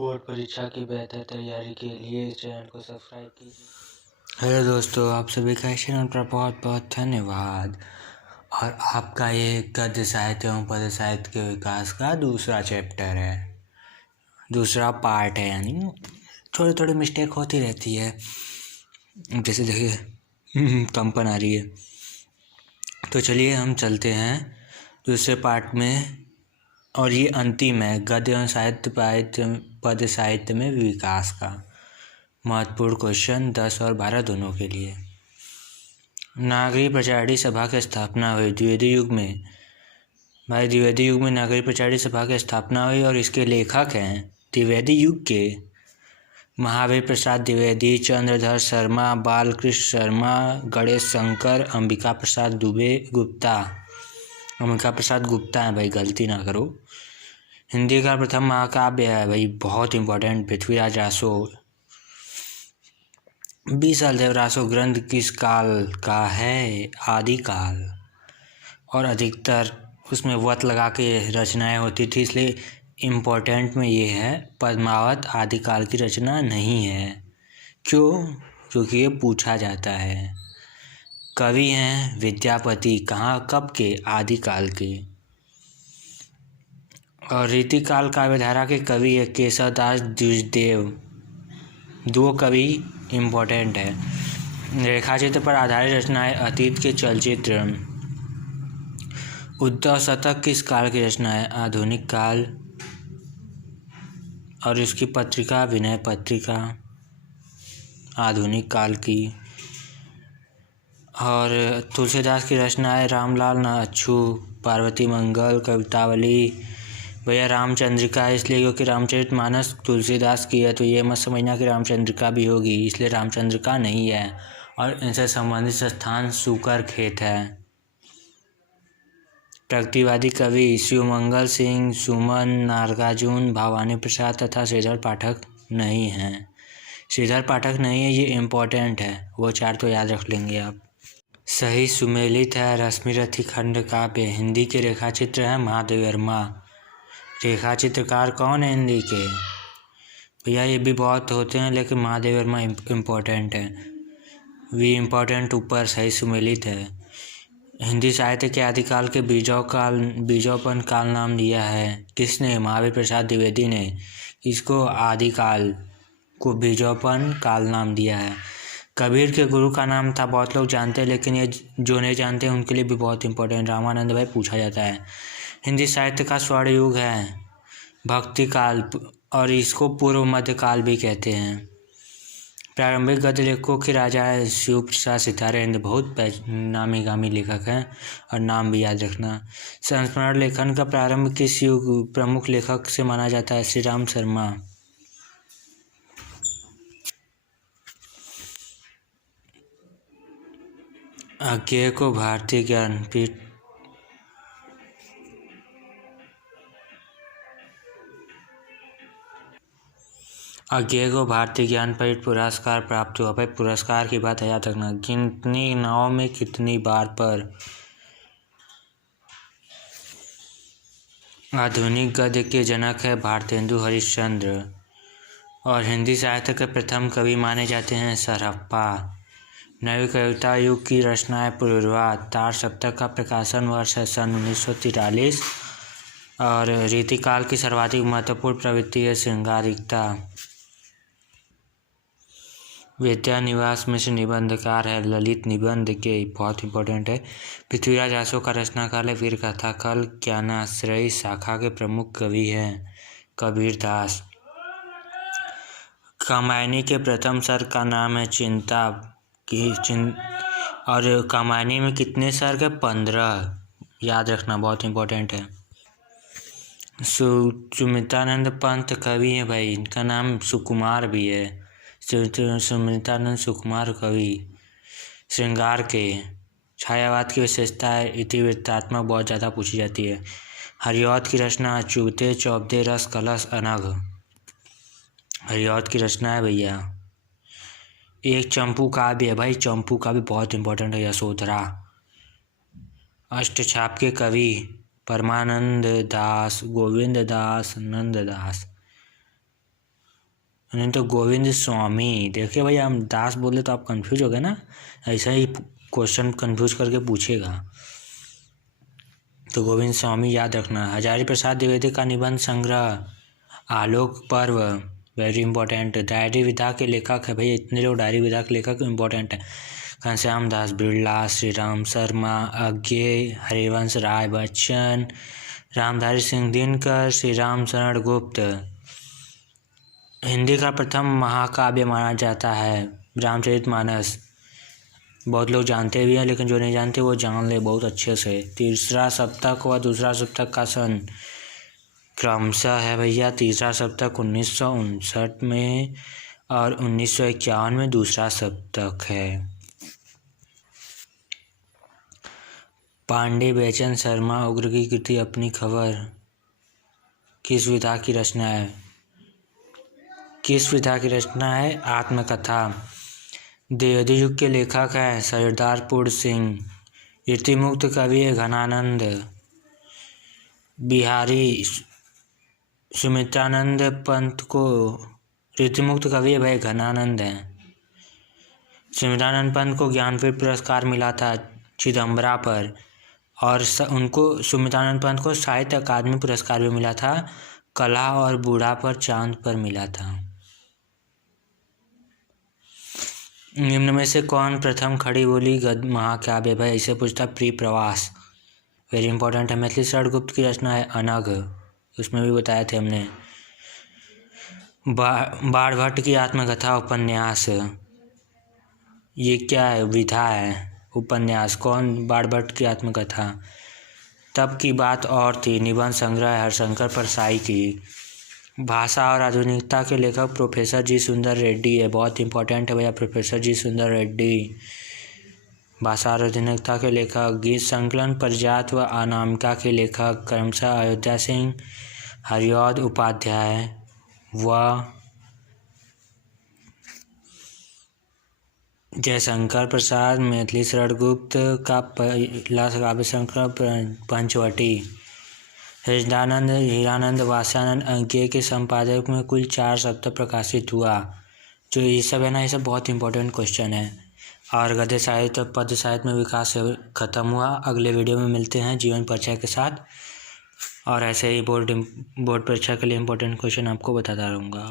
Board परीक्षा की बेहतर तैयारी के लिए इस चैनल को सब्सक्राइब कीजिए। हेलो दोस्तों, आप सभी का इस चैनल पर बहुत बहुत धन्यवाद। और आपका ये गद्य साहित्य एवं पद्य साहित्य के विकास का दूसरा चैप्टर है, दूसरा पार्ट है। यानी थोड़ी थोड़ी मिस्टेक होती रहती है, जैसे देखिए कंपन आ रही है। तो चलिए हम चलते हैं दूसरे पार्ट में, और ये अंतिम है गद्य एवं साहित्य पद्य साहित्य में विकास का महत्वपूर्ण क्वेश्चन 10 और 12 दोनों के लिए। नागरी प्रचारणी सभा की स्थापना हुई द्विवेदी युग में। भाई द्विवेदी युग में नागरी प्रचारणी सभा की स्थापना हुई और इसके लेखक हैं द्विवेदी युग के महावीर प्रसाद द्विवेदी, चंद्रधर शर्मा, बालकृष्ण शर्मा, गणेश शंकर, अंबिका प्रसाद दुबे गुप्ता। अंबिका प्रसाद गुप्ता है भाई, गलती ना करो। हिंदी का प्रथम महाकाव्य है भाई, बहुत इंपॉर्टेंट, पृथ्वीराज रासो। बीसल देव रासो ग्रंथ किस काल का है? आदिकाल। और अधिकतर उसमें वत लगा के रचनाएं होती थी, इसलिए इम्पोर्टेंट में ये है। पद्मावत आदिकाल की रचना नहीं है। क्यों? क्योंकि ये पूछा जाता है। कवि हैं विद्यापति, कहाँ कब के? आदिकाल के। और रीतिकाल काव्यधारा के कवि है केशवदास द्विजदेव। दो कवि इम्पोर्टेंट है। रेखाचित्र पर आधारित रचनाएं अतीत के चलचित्र। उद्धव शतक किस काल की रचना है? आधुनिक काल। और इसकी पत्रिका विनय पत्रिका, आधुनिक काल की। और तुलसीदास की रचना है रामलाल न अच्छू, पार्वती मंगल, कवितावली। भैया रामचंद्रिका इसलिए क्योंकि रामचरितमानस तुलसीदास की है, तो ये मत समझना कि रामचंद्रिका भी होगी, इसलिए रामचंद्रिका नहीं है। और इनसे संबंधित स्थान सूकर खेत है। प्रगतिवादी कवि शिवमंगल सिंह, सुमन, नागार्जुन, भवानी प्रसाद तथा श्रीधर पाठक नहीं हैं। श्रीधर पाठक नहीं है, ये इम्पोर्टेंट है, वो चार तो याद रख लेंगे आप। सही सुमेलित है रश्मिरथी खंड काव्य। हिंदी के रेखाचित्र हैं महादेव वर्मा। रेखाचित्रकार कौन है हिंदी के? भैया ये भी बहुत होते हैं, लेकिन महादेव वर्मा इम्पोर्टेंट है। वी इम्पोर्टेंट ऊपर सही सुमेलित है। हिंदी साहित्य के आदिकाल के बीजोपन काल नाम दिया है किसने? महावीर प्रसाद द्विवेदी ने। इसको आदिकाल को बीजोपन काल नाम दिया है। कबीर के गुरु का नाम था, बहुत लोग जानते हैं, लेकिन ये जो नहीं जानते उनके लिए भी बहुत इंपॉर्टेंट, रामानंद भाई पूछा जाता है। हिंदी साहित्य का स्वर्ण युग है भक्ति काल, और इसको पूर्व मध्य काल भी कहते हैं। प्रारंभिक गद्य लेखकों के राजा है शिव प्रसाद सितारे। बहुत नामी गामी लेखक हैं, और नाम भी याद रखना। संस्मरण लेखन का प्रारंभ किस युग प्रमुख लेखक से माना जाता है? श्री राम शर्मा। अज्ञेय को भारतीय ज्ञानपीठ भारतीय ज्ञानपीठ पुरस्कार प्राप्त हुआ। भाई पुरस्कार की बात याद रखना। कितनी नाव में कितनी बार पर? आधुनिक गद्य के जनक है भारतेंदु हरिश्चंद्र। और हिंदी साहित्य के प्रथम कवि माने जाते हैं सरहप्पा। नवी कविता युग की रचनाएं पूर्वाध। तार सप्तक का प्रकाशन वर्ष है सन 1943। और रीतिकाल की सर्वाधिक महत्वपूर्ण प्रवृत्ति है श्रृंगारिकता। विद्यानिवास मिश्र निबंधकार है ललित निबंध के, बहुत इंपॉर्टेंट है। पृथ्वीराज रासो का रचनाकाल है वीर कथा काल। ज्ञानाश्रयी शाखा के प्रमुख कवि हैं कबीरदास। कामायनी के प्रथम सर्ग का नाम है चिंता और कामायनी में कितने सर्ग है? 15। याद रखना, बहुत इंपॉर्टेंट है। सुमित्रानंद पंत कवि है भाई, इनका नाम सुकुमार भी है। सुमित्रानंद सुकुमार कवि। श्रृंगार के छायावाद की विशेषता है इतिवृत्तात्मक, बहुत ज़्यादा पूछी जाती है। हरिऔध की रचना चुबते चौबदे रस कलश अनघ। हरिऔध की रचना है भैया। एक चंपू काव्य है भाई, चंपू काव्य बहुत इंपॉर्टेंट है। यशोधरा। अष्टछाप के कवि परमानंद दास, गोविंद दास, नंद दास। नहीं तो गोविंद स्वामी। देखिए भैया, हम दास बोले तो आप कंफ्यूज हो गए ना, ऐसा ही क्वेश्चन कंफ्यूज करके पूछेगा। तो गोविंद स्वामी याद रखना। हजारी प्रसाद द्विवेदी का निबंध संग्रह आलोक पर्व, वेरी इंपॉर्टेंट। डायरी विधा के लेखक है भैया, इतने लोग डायरी विधा के लेखक इंपॉर्टेंट है। घनश्याम दास बिरला, श्री राम शर्मा, अज्ञे, हरिवंश राय बच्चन, रामधारी सिंह दिनकर, श्री राम शरण गुप्त। हिंदी का प्रथम महाकाव्य माना जाता है रामचरितमानस। बहुत लोग जानते भी हैं, लेकिन जो नहीं जानते वो जान ले बहुत अच्छे से। तीसरा सप्तक व दूसरा सप्तक का सन क्रमशः है भैया। तीसरा सप्तक 1959 में और 1951 में दूसरा सप्तक है। पांडे बेचन शर्मा उग्र की कृति अपनी खबर किस विधा की रचना है? किस विधा की रचना है? आत्मकथा। द्विवेदी युग के लेखक हैं सरदारपुर सिंह। रीतिमुक्त कवि है घनानंद बिहारी। सुमित्रानंद पंत को रीतिमुक्त कवि है भाई घनानंद हैं। सुमित्रानंद पंत को ज्ञानपीठ पुरस्कार मिला था चिदम्बरा पर, और उनको सुमित्रानंद पंत को साहित्य अकादमी पुरस्कार भी मिला था कला और बूढ़ा पर चांद पर मिला था। निम्न में से कौन प्रथम खड़ी बोली गद्य महाकाव्य? भाई ऐसे पूछता प्री प्रवास, वेरी इंपॉर्टेंट है। मैथिली शरण गुप्त की रचना है अनघ, उसमें भी बताए थे हमने। बाणभट्ट की आत्मकथा उपन्यास, ये क्या है? विधा है। उपन्यास कौन? बाणभट्ट की आत्मकथा। तब की बात और थी, निबंध संग्रह हरशंकर परसाई की। भाषा और आधुनिकता के लेखक प्रोफेसर जी सुंदर रेड्डी है, बहुत इंपॉर्टेंट है भैया प्रोफेसर जी सुंदर रेड्डी। भाषा और आधुनिकता के लेखक। गीत संकलन परिजात व अनामिका के लेखक क्रमशः अयोध्या सिंह, हरिऔध उपाध्याय व जयशंकर प्रसाद। मैथिली शरण गुप्त का पहला काव्य संग्रह पंचवटी। हीरानंद वात्स्यायन अज्ञे के संपादक में कुल 4 सप्ताह प्रकाशित हुआ। जो ये सब है ना, ये सब बहुत इंपॉर्टेंट क्वेश्चन है। और गद्य साहित्य पद्य साहित्य में विकास खत्म हुआ। अगले वीडियो में मिलते हैं जीवन परिचय के साथ, और ऐसे ही बोर्ड परीक्षा के लिए इंपॉर्टेंट क्वेश्चन आपको बताता रहूँगा।